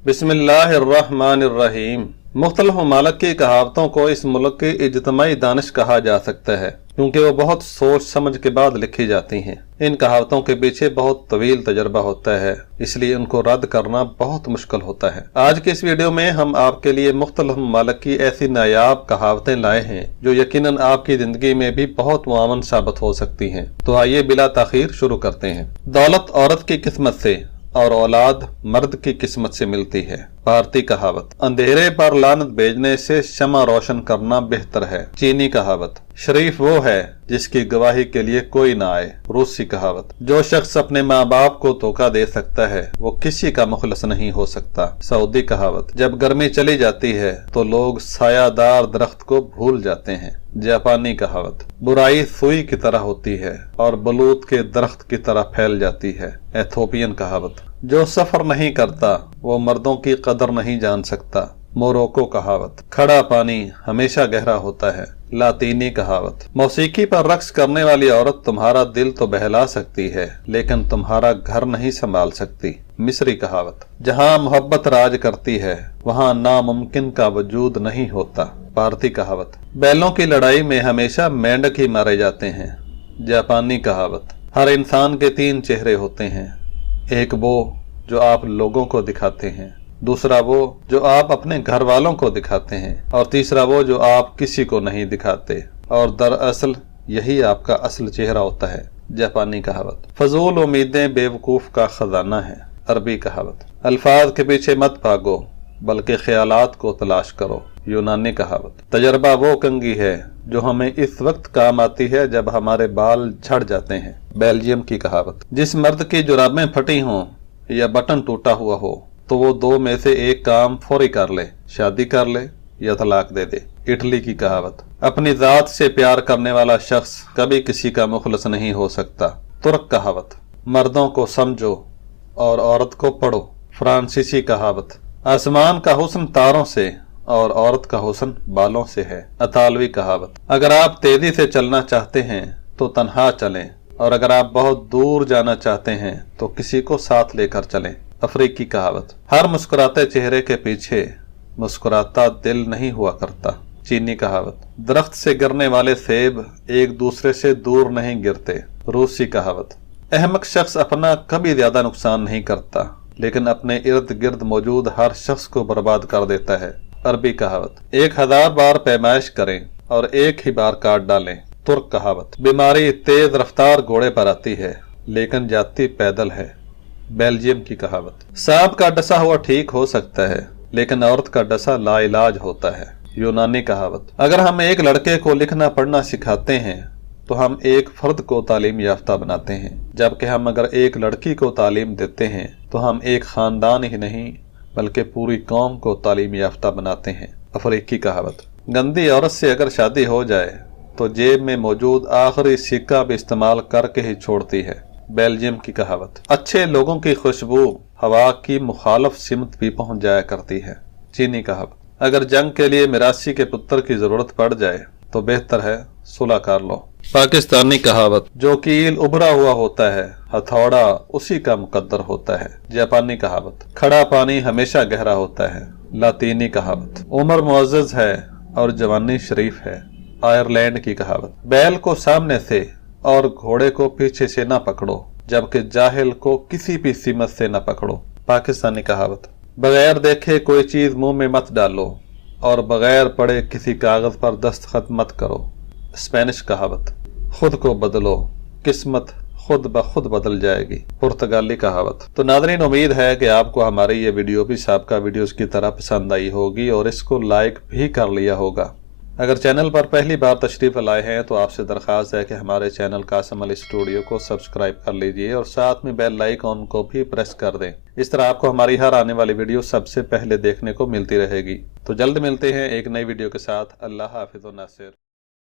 बिस्मिल्लाहिर्रहमानिर्रहीम। मुख्तलिफ ममालिक की कहावतों को इस मुल्क की इज्तिमाई दानिश कहा जा सकता है, क्योंकि वो बहुत सोच समझ के बाद लिखी जाती हैं। इन कहावतों के पीछे बहुत तवील तजर्बा होता है, इसलिए उनको रद्द करना बहुत मुश्किल होता है। आज की इस वीडियो में हम आपके लिए मुख्तलिफ ममालिक की ऐसी नायाब कहावतें लाए हैं जो यकीनन आपकी जिंदगी में भी बहुत मुआवन साबित हो सकती हैं। तो आइए बिला ताखीर शुरू करते हैं। दौलत औरत की किस्मत से और औलाद मर्द की किस्मत से मिलती है। भारतीय कहावत, अंधेरे पर लानत भेजने से शमा रोशन करना बेहतर है। चीनी कहावत, शरीफ वो है जिसकी गवाही के लिए कोई ना आए। रूसी कहावत, जो शख्स अपने माँ बाप को धोखा दे सकता है वो किसी का मुखलस नहीं हो सकता। सऊदी कहावत, जब गर्मी चली जाती है तो लोग सायादार दरख्त को भूल जाते हैं। जापानी कहावत, बुराई सुई की तरह होती है और बलूत के दरख्त की तरह फैल जाती है। एथोपियन कहावत, जो सफर नहीं करता वो मर्दों की कदर नहीं जान सकता। मोरक्को कहावत, खड़ा पानी हमेशा गहरा होता है। लातीनी कहावत, मौसीकी पर रक्स करने वाली औरत तुम्हारा दिल तो बहला सकती है लेकिन तुम्हारा घर नहीं संभाल सकती। मिस्री कहावत, जहाँ मोहब्बत राज करती है वहाँ नामुमकिन का वजूद नहीं होता। भारतीय कहावत, बैलों की लड़ाई में हमेशा मेंढक ही मारे जाते हैं। जापानी कहावत, हर इंसान के तीन चेहरे होते हैं, एक वो जो आप लोगों को दिखाते हैं, दूसरा वो जो आप अपने घर वालों को दिखाते हैं और तीसरा वो जो आप किसी को नहीं दिखाते और दरअसल यही आपका असल चेहरा होता है। जापानी कहावत, फजूल उम्मीदें बेवकूफ का खजाना है। अरबी कहावत, अल्फाज के पीछे मत भागो बल्कि ख्यालात को तलाश करो। यूनानी कहावत, तजर्बा वो कंघी है जो हमें इस वक्त काम आती है जब हमारे बाल झड़ जाते हैं। बेल्जियम की कहावत, जिस मर्द की जुराबें फटी हों या बटन टूटा हुआ हो तो वो दो में से एक काम फौरी कर ले, शादी कर ले या तलाक दे दे। इटली की कहावत, अपनी जात से प्यार करने वाला शख्स कभी किसी का मुखलस नहीं हो सकता। तुर्क कहावत, मर्दों को समझो और औरत को पढ़ो। फ्रांसीसी कहावत, आसमान का हुस्न तारों से और औरत का हुस्न बालों से है। अतालवी कहावत, अगर आप तेजी से चलना चाहते हैं तो तन्हा चलें और अगर आप बहुत दूर जाना चाहते हैं तो किसी को साथ लेकर चलें। अफ्रीकी कहावत, हर मुस्कुराते चेहरे के पीछे मुस्कुराता दिल नहीं हुआ करता। चीनी कहावत, दरख्त से गिरने वाले सेब एक दूसरे से दूर नहीं गिरते। रूसी कहावत, अहमक शख्स अपना कभी ज्यादा नुकसान नहीं करता लेकिन अपने इर्द गिर्द मौजूद हर शख्स को बर्बाद कर देता है। अरबी कहावत, 1000 बार पैमाइश करें और एक ही बार काट डालें। तुर्क कहावत, बीमारी तेज रफ्तार घोड़े पर आती है लेकिन जाती पैदल है। बेल्जियम की कहावत, सांप का डसा हुआ ठीक हो सकता है लेकिन औरत का डसा लाइलाज होता है। यूनानी कहावत, अगर हम एक लड़के को लिखना पढ़ना सिखाते हैं तो हम एक फर्द को तालीम याफ्ता बनाते हैं, जबकि हम अगर एक लड़की को तालीम देते हैं तो हम एक खानदान ही नहीं बल्कि पूरी कौम को तालीम याफ्ता बनाते हैं। अफ्रीकी कहावत, गंदी औरत से अगर शादी हो जाए तो जेब में मौजूद आखिरी सिक्का भी इस्तेमाल करके ही छोड़ती है। बेल्जियम की कहावत, अच्छे लोगों की खुशबू हवा की मुखालफ सिमत भी पहुंच जाया करती है। चीनी कहावत, अगर जंग के लिए मिरासी के पुत्र की जरूरत पड़ जाए तो बेहतर है सुलह कर लो। पाकिस्तानी कहावत, जो कील उभरा हुआ होता है हथौड़ा उसी का मुकद्दर होता है। जापानी कहावत, खड़ा पानी हमेशा गहरा होता है। लातीनी कहावत, उम्र मुअज़्ज़ज़ है और जवानी शरीफ है। आयरलैंड की कहावत, बैल को सामने से और घोड़े को पीछे से न पकड़ो जबकि जाहिल को किसी भी सीमत से न पकड़ो। पाकिस्तानी कहावत, बगैर देखे कोई चीज मुंह में मत डालो और बगैर पढ़े किसी कागज पर दस्तखत मत करो। स्पेनिश कहावत, खुद को बदलो किस्मत खुद ब खुद बदल जाएगी। पुर्तगाली कहावत। तो नाज़रीन, उम्मीद है कि आपको हमारी ये वीडियो भी साबका वीडियोस की तरह पसंद आई होगी और इसको लाइक भी कर लिया होगा। अगर चैनल पर पहली बार तशरीफ लाए हैं तो आपसे दरख्वास्त है कि हमारे चैनल कासिम अली स्टूडियो को सब्सक्राइब कर लीजिए और साथ में बेल आइकॉन को भी प्रेस कर दें। इस तरह आपको हमारी हर आने वाली वीडियो सबसे पहले देखने को मिलती रहेगी। तो जल्द मिलते हैं एक नई वीडियो के साथ। अल्लाह हाफिज़ व नासिर।